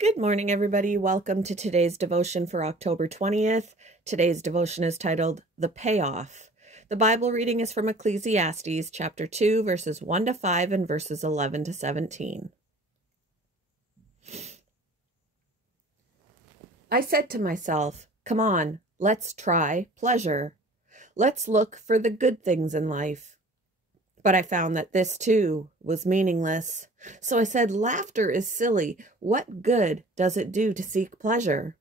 Good morning, everybody. Welcome to today's devotion for October 20th. Today's devotion is titled The Payoff. The Bible reading is from Ecclesiastes chapter 2, verses 1 to 5 and verses 11 to 17. I said to myself, come on, let's try pleasure. Let's look for the good things in life. But I found that this, too, was meaningless. So I said, laughter is silly. What good does it do to seek pleasure?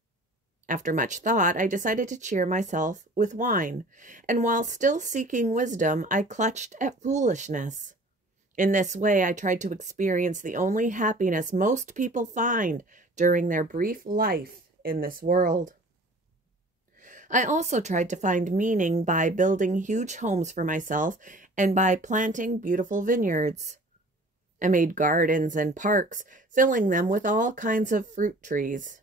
After much thought, I decided to cheer myself with wine. And while still seeking wisdom, I clutched at foolishness. In this way, I tried to experience the only happiness most people find during their brief life in this world. I also tried to find meaning by building huge homes for myself and by planting beautiful vineyards. I made gardens and parks, filling them with all kinds of fruit trees.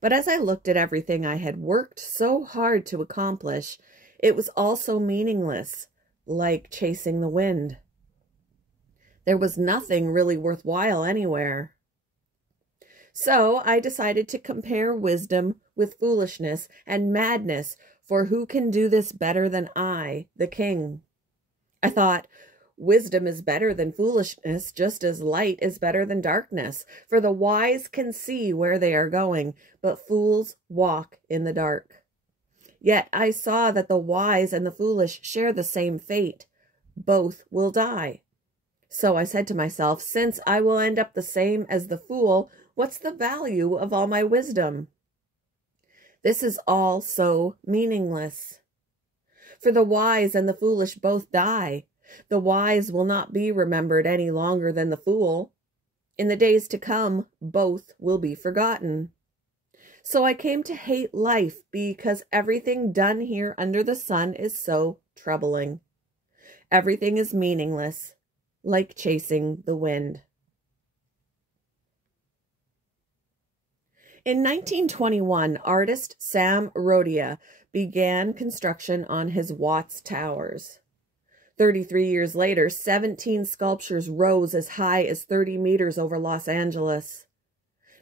But as I looked at everything I had worked so hard to accomplish, it was also meaningless, like chasing the wind. There was nothing really worthwhile anywhere. So I decided to compare wisdom with foolishness and madness, for who can do this better than I, the king? I thought, wisdom is better than foolishness, just as light is better than darkness, for the wise can see where they are going, but fools walk in the dark. Yet I saw that the wise and the foolish share the same fate. Both will die. So I said to myself, since I will end up the same as the fool, what's the value of all my wisdom? This is all so meaningless. For the wise and the foolish both die. The wise will not be remembered any longer than the fool. In the days to come, both will be forgotten. So I came to hate life because everything done here under the sun is so troubling. Everything is meaningless, like chasing the wind. In 1921, artist Sam Rodia began construction on his Watts Towers. 33 years later, 17 sculptures rose as high as 30 meters over Los Angeles.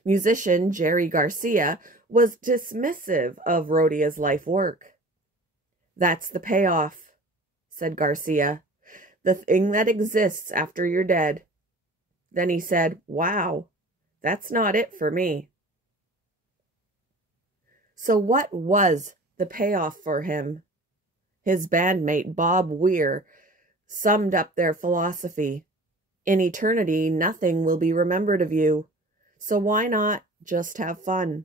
Musician Jerry Garcia was dismissive of Rodia's life work. "That's the payoff," said Garcia, "the thing that exists after you're dead." Then he said, "Wow, that's not it for me." So what was the payoff for him? His bandmate Bob Weir summed up their philosophy. In eternity, nothing will be remembered of you, so why not just have fun?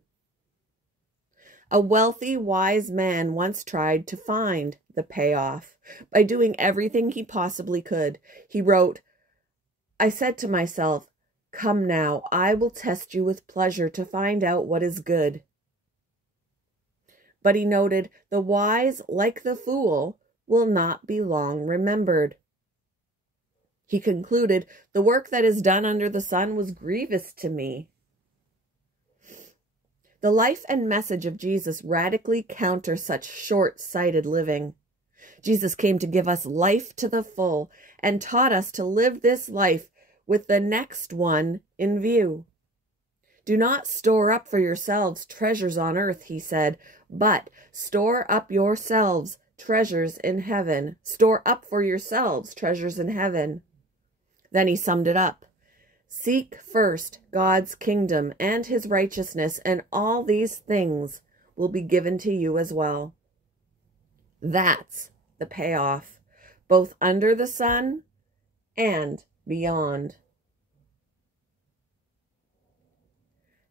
A wealthy, wise man once tried to find the payoff by doing everything he possibly could. He wrote, "I said to myself, come now, I will test you with pleasure to find out what is good." But he noted, the wise, like the fool, will not be long remembered. He concluded, the work that is done under the sun was grievous to me. The life and message of Jesus radically counter such short-sighted living. Jesus came to give us life to the full and taught us to live this life with the next one in view. "Do not store up for yourselves treasures on earth," he said, "but store up yourselves treasures in heaven. Store up for yourselves treasures in heaven." Then he summed it up. "Seek first God's kingdom and his righteousness, and all these things will be given to you as well." That's the payoff, both under the sun and beyond.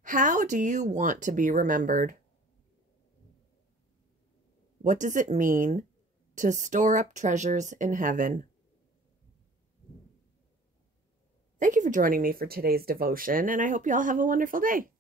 How do you want to be remembered? What does it mean to store up treasures in heaven? Thank you for joining me for today's devotion, and I hope you all have a wonderful day.